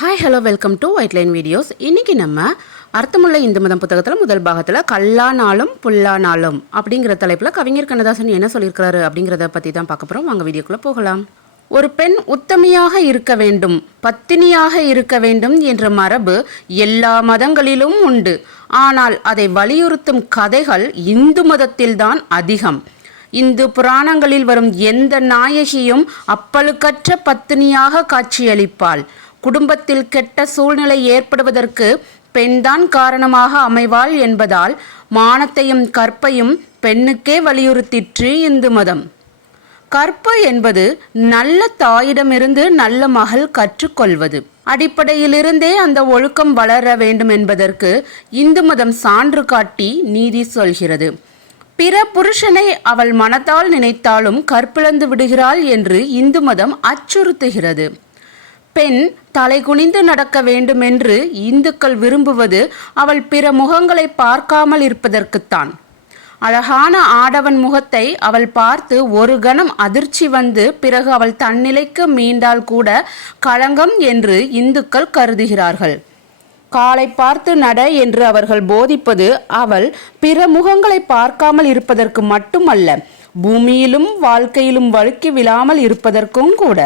Hi hello welcome to white line videos இன்றைக்கி நம்ம அர்த்தமுள்ள இந்து மதம் புத்தகத்தில் முதல் பாகத்தில் கல்லா நாளும் புல்லா நாளும் அப்படிங்கிற தலைப்பில் கவிஞர் கண்ணதாசன் என்ன சொல்லியிருக்கிறாரு அப்படிங்கிறத பற்றி தான் பார்க்க போகிறோம் வாங்க வீடியோக்குள்ளே போகலாம். ஒரு பெண் உத்தமியாக இருக்க வேண்டும் பத்தினியாக இருக்க வேண்டும் என்ற மரபு எல்லா மதங்களிலும் உண்டு. ஆனால் அதை வலியுறுத்தும் கதைகள் இந்து மதத்தில்தான் அதிகம். இந்து புராணங்களில் வரும் எந்த நாயகியும் அப்பழுக்கற்ற பத்தினியாக காட்சியளிப்பாள். குடும்பத்தில் கெட்ட சூழ்நிலை ஏற்படுவதற்கு பெண்தான் காரணமாக அமைவாள் என்பதால் மானத்தையும் கற்பையும் பெண்ணுக்கே வலியுறுத்திற்று இந்து மதம். கற்பு என்பது நல்ல தாயிடமிருந்து நல்ல மகள் கற்றுக்கொள்வது. அடிப்படையிலிருந்தே அந்த ஒழுக்கம் வளர வேண்டும் என்பதற்கு இந்து மதம் சான்று காட்டி நீதி சொல்கிறது. பிற புருஷனை அவள் மனத்தால் நினைத்தாலும் கற்பிழந்து விடுகிறாள் என்று இந்து மதம் அச்சுறுத்துகிறது. பெண் தலை குனிந்து நடக்க வேண்டுமென்று இந்துக்கள் விரும்புவது அவள் பிற முகங்களை பார்க்காமல் இருப்பதற்குத்தான். அழகான ஆடவன் முகத்தை அவள் பார்த்து ஒரு கணம் அதிர்ச்சி வந்து பிறகு அவள் தன்னிலைக்கு மீண்டால் கூட களங்கம் என்று இந்துக்கள் கருதுகிறார்கள். காலை பார்த்து நட என்று அவர்கள் போதிப்பது அவள் பிற முகங்களை பார்க்காமல் இருப்பதற்கு மட்டுமல்ல பூமியிலும் வாழ்க்கையிலும் வழுக்கி விழாமல் இருப்பதற்கும் கூட.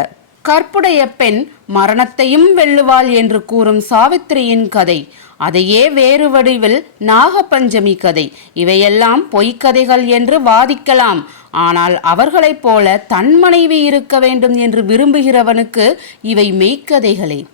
கற்புடைய பெண் மரணத்தையும் வெல்லுவாள் என்று கூறும் சாவித்திரியின் கதை. அதையே வேறு வடிவில் நாகபஞ்சமி கதை. இவையெல்லாம் பொய்க்கதைகள் என்று வாதிக்கலாம். ஆனால் அவர்களைப் போல தன் மனைவி இருக்க வேண்டும் என்று விரும்புகிறவனுக்கு இவை மெய்க்கதைகளே.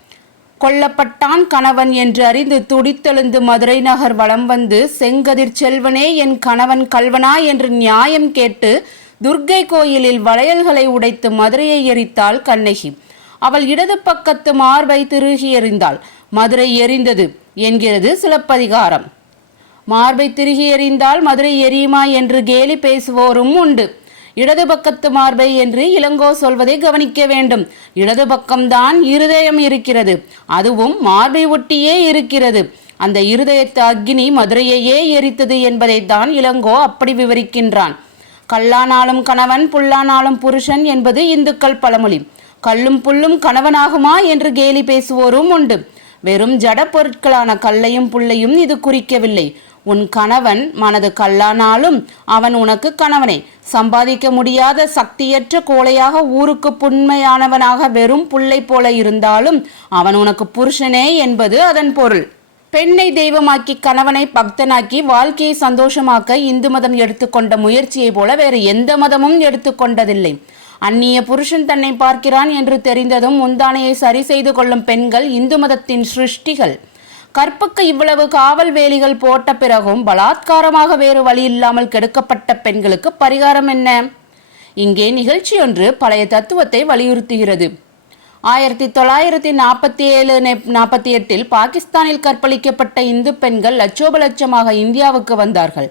கொல்லப்பட்டான் கணவன் என்று அறிந்து துடித்தெழுந்து மதுரை நகர் வலம் வந்து செங்கதிர் செல்வனே என் கணவன் கல்வனா என்று நியாயம் கேட்டு துர்க்கை கோயிலில் வளையல்களை உடைத்து மதுரையை எரித்தாள் கண்ணகி. அவள் இடது பக்கத்து மார்பை திருகி எறிந்தாள். மதுரை எரிந்தது என்கிறது சிலப்பதிகாரம். மார்பை திருகி எறிந்தால் மதுரை எரியுமா என்று கேலி பேசுவோரும் உண்டு. இடது பக்கத்து மார்பை என்று இளங்கோ சொல்வதை கவனிக்க வேண்டும். இடது பக்கம்தான் இருதயம் இருக்கிறது. அதுவும் மார்பை ஒட்டியே இருக்கிறது. அந்த இருதயத்து அக்னி மதுரையையே எரித்தது என்பதைத்தான் இளங்கோ அப்படி விவரிக்கின்றான். கல்லானாலும் கணவன் புல்லானாலும் புருஷன் என்பது இந்துக்கள் பழமொழி. கல்லும் புல்லும் கணவனாகுமா என்று கேலி பேசுவோரும் உண்டு. வெறும் ஜட பொருட்களான கல்லையும் புல்லையும் இது குறிக்கவில்லை. உன் கணவன் மனது கல்லானாலும் அவன் உனக்கு கணவனே. சம்பாதிக்க முடியாத சக்தியற்ற கோழையாக ஊருக்கு புண்மையானவனாக வெறும் புல்லை போல இருந்தாலும் அவன் உனக்கு புருஷனே என்பது அதன் பொருள். பெண்ணை தெய்வமாக்கி கணவனை பக்தனாக்கி வாழ்க்கையை சந்தோஷமாக்க இந்து மதம் எடுத்துக்கொண்ட முயற்சியை போல வேறு எந்த மதமும் எடுத்துக்கொண்டதில்லை. அந்நிய புருஷன் தன்னை பார்க்கிறான் என்று தெரிந்ததும் முந்தானையை சரி செய்து கொள்ளும் பெண்கள் இந்து மதத்தின் சிருஷ்டிகள். கற்புக்கு இவ்வளவு காவல் வேலிகள் போட்ட பிறகும் பலாத்காரமாக வேறு வழி இல்லாமல் கெடுக்கப்பட்ட பெண்களுக்கு பரிகாரம் என்ன? இங்கே நிகழ்ச்சி ஒன்று பழைய தத்துவத்தை வலியுறுத்துகிறது. ஆயிரத்தி தொள்ளாயிரத்தி நாற்பத்தி ஏழு நாற்பத்தி எட்டில் பாகிஸ்தானில் கற்பழிக்கப்பட்ட இந்து பெண்கள் லட்சோப லட்சமாக இந்தியாவுக்கு வந்தார்கள்.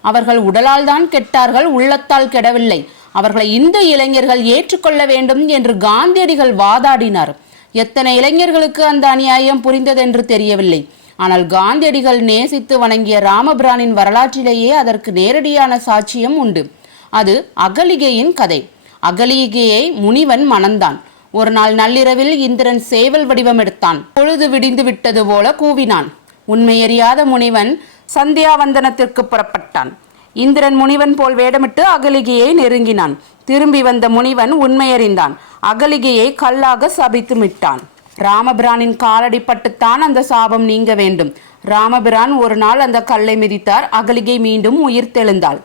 அவர்கள் உடலால் தான் கெட்டார்கள் உள்ளத்தால் கெடவில்லை. அவர்களை இந்து இளைஞர்கள் ஏற்றுக்கொள்ள வேண்டும் என்று காந்தியடிகள் வாதாடினார். எத்தனை இளைஞர்களுக்கு அந்த அநியாயம் புரிந்ததென்று தெரியவில்லை. ஆனால் காந்தியடிகள் நேசித்து வணங்கிய ராமபிரானின் வரலாற்றிலேயே அதற்கு நேரடியான சாட்சியம் உண்டு. அது அகலிகையின் கதை. அகலிகையை முனிவன் மணந்தான். ஒரு நாள் நள்ளிரவில் இந்திரன் சேவல் வடிவம் எடுத்தான். பொழுது விடிந்து விட்டது போல கூவினான். உண்மையறியாத முனிவன் சந்தியாவந்தனத்திற்கு புறப்பட்டான். இந்திரன் முனிவன் போல் வேடமிட்டு அகலிகையை நெருங்கினான். திரும்பி வந்த முனிவன் உண்மையறிந்தான். அகலிகையை கல்லாக சபித்து விட்டான் ராமபிரானின் காலடிப்பட்டுத்தான் அந்த சாபம் நீங்க வேண்டும். ராமபிரான் ஒரு நாள் அந்த கல்லை மிதித்தார். அகலிகை மீண்டும் உயிர் தெழுந்தாள்.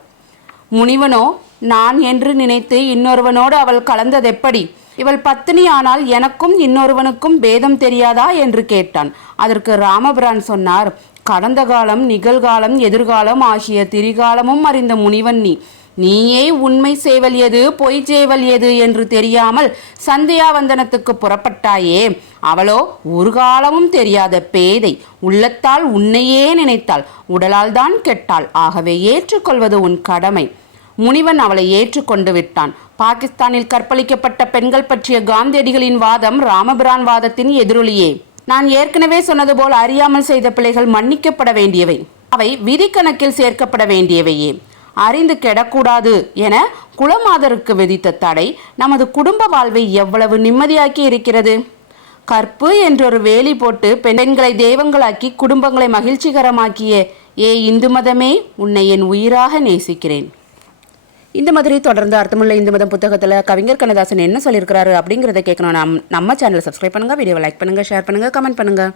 முனிவனோ நான் என்று நினைத்து இன்னொருவனோடு அவள் கலந்ததெப்படி இவள் பத்தினி ஆனால் எனக்கும் இன்னொருவனுக்கும் பேதம் தெரியாதா என்று கேட்டான். அதற்கு ராமபிரான் சொன்னார் கடந்த காலம் நிகழ்காலம் எதிர்காலம் ஆகிய திரிகாலமும் அறிந்த முனிவன் நீ. நீயே உண்மை சேவல் எது பொய் சேவல் எது என்று தெரியாமல் சந்தியாவந்தனத்துக்கு புறப்பட்டாயே. அவளோ ஒரு காலமும் தெரியாத பேதை உள்ளத்தால் உன்னையே நினைத்தாள். உடலால் தான் கெட்டாள். ஆகவே ஏற்றுக்கொள்வது உன் கடமை. முனிவன் அவளை ஏற்றுக்கொண்டு விட்டான். பாகிஸ்தானில் கற்பழிக்கப்பட்ட பெண்கள் பற்றிய காந்தியடிகளின் வாதம் ராமபிரான் வாதத்தின் எதிரொலியே. நான் ஏற்கனவே சொன்னது போல் அறியாமல் செய்த பிள்ளைகள் மன்னிக்கப்பட வேண்டியவை. அவை விதி கணக்கில் சேர்க்கப்பட வேண்டியவையே. அறிந்து கெடக்கூடாது என குலமாதருக்கு விதித்த தடை நமது குடும்ப வாழ்வை எவ்வளவு நிம்மதியாக்கி இருக்கிறது? கற்பு என்றொரு வேலி போட்டு பெண்களை தெய்வங்களாக்கி குடும்பங்களை மகிழ்ச்சிகரமாக்கிய ஏ இந்து மதமே உன்னை என் உயிராக நேசிக்கிறேன். இந்த மாதிரி தொடர்ந்து அர்த்தமுள்ள இந்து மதம் புத்தகத்தில் கவிஞர் கண்ணதாசன் என்ன சொல்லியிருக்கிறாரு அப்படிங்கிறத கேட்கணும். நம் நம்ம சேனலை சப்ஸ்கிரைப் பண்ணுங்கள் வீடியோவை லைக் பண்ணுங்கள் ஷேர் பண்ணுங்கள் கமெண்ட் பண்ணுங்கள்